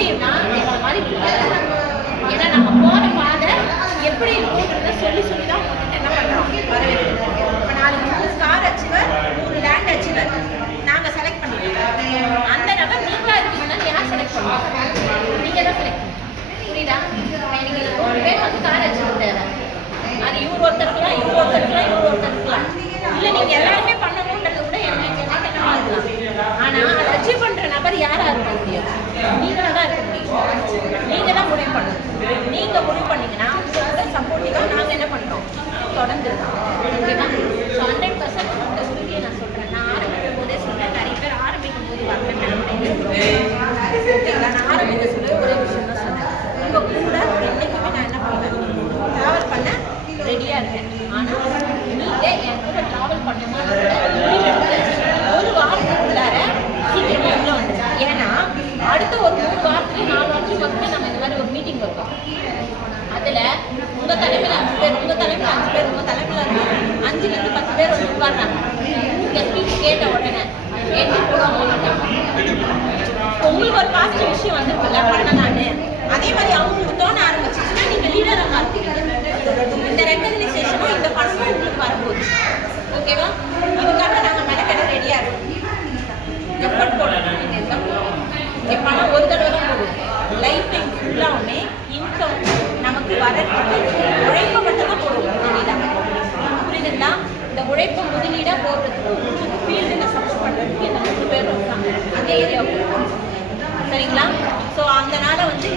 நிச்சயமா எங்களை மாதிரி ஏன்னா நம்ம போகிற பாதை எப்படி இருக்குன்றத சொல்லி சொல்லி தான் உங்ககிட்ட என்ன பண்ணுறோம் வரவேற்கிறோம். இப்போ நாளைக்கு 3 ஸ்டார் அச்சீவர் 3 லேண்ட் அச்சீவர் நாங்கள் செலக்ட் பண்ணிடுவோம். அந்த நபர் நீங்களா இருக்கீங்கன்னா யார் செலக்ட் பண்ணுவோம்? நீங்கள் தான் செலக்ட் பண்ணுவோம். புரியுதா? எனக்கு 3 பேர் வந்து ஸ்டார் அச்சீவர் தேவை. அது இவர் ஒருத்தருக்கலாம் இவர் ஒருத்தருக்கலாம் இவர் ஒருத்தருக்கலாம் இல்லை நீங்கள் எல்லாருமே பண்ணணுன்றது கூட எனக்கு என்னவா இருக்கலாம். ஆனால் அதை அச்சீவ் பண்ணுற நபர் யாராக இருக்க முடியும்? நீங்களாக தான் இருக்க முடியும். நீங்கள் தான் முடிவு பண்ணணும். நீங்கள் முடிவு பண்ணீங்கன்னா உங்களோட சப்போர்ட்டிவாக நாங்கள் என்ன பண்ணுறோம் தொடர்ந்து ஓகேவா? ஸோ 100% இந்த உறுதியை நான் சொல்கிறேன். நான் ஆரம்பிக்கும் போதே சொல்கிறேன், நிறைய பேர் ஆரம்பிக்கும் போது வரலன்னு ஓகேங்களா? நான் ஆரம்பிக்க சொல்ல ஒரே விஷயம் தான் சொன்னேன். உங்கள் கூட என்றைக்குமே நான் என்ன பண்ணுவேன், ட்ராவல் பண்ண ரெடியாக இருக்கேன். ஆனால் நீங்கள் என் கூட ட்ராவல் பண்ணும்போது ஒரு வாரத்துக்குள்ளார சீக்கிரமாக உள்ள வந்துடும். ஏன்னா அடுத்த ஒரு 3 வாரத்துக்கு 4 வாரத்துக்கு வந்து நம்ம இந்த மாதிரி ஒரு மீட்டிங் வைப்போம். அதில் உங்கள் தலைமையில் 5 பேர், உங்கள் தலைமையில் 5 பேர், உங்கள் தலைமையில் 5லேருந்து 10 பேர் வந்து உட்கார்றாங்க. உங்கள் ஸ்பீச் கேட்ட உடனே கேட்டு போடுவாங்க மாட்டாங்க. உங்களுக்கு ஒரு பாசிட்டிவ் விஷயம் வந்துருக்குல்ல பண்ணலான்னு, அதே மாதிரி அவங்களுக்கு தோண ஆரம்பிச்சிச்சுன்னா நீங்கள் லீடராக மாறுவீங்க. இந்த ரெக்கக்னைசேஷனும் இந்த பணமும் உங்களுக்கு வரப்போகுது. ஓகேவா? இதுக்காக நாங்கள் மெனக்கெட ரெடியாக இருக்கோம். எஃபர்ட் போடணும். நீங்கள் எல்லாம் போடுவோம். பணம் ஒரு தடவை தான் போடுவோம். லைஃப் டைம் ஃபுல்லாகவுமே இன்கம் நமக்கு வரதுக்கு உழைப்பை மட்டும் தான் போடுவோம். புரியுதுங்களா? இந்த உழைப்பை முதலீடாக போடுறதுக்கு உங்களுக்கு ஃபீல்டில் சப்போர்ட் பண்ணுறதுக்கு இந்த 3 பேரும் இருக்காங்க அந்த ஏரியாவுக்கு. சரிங்களா? ஸோ அதனால் வந்து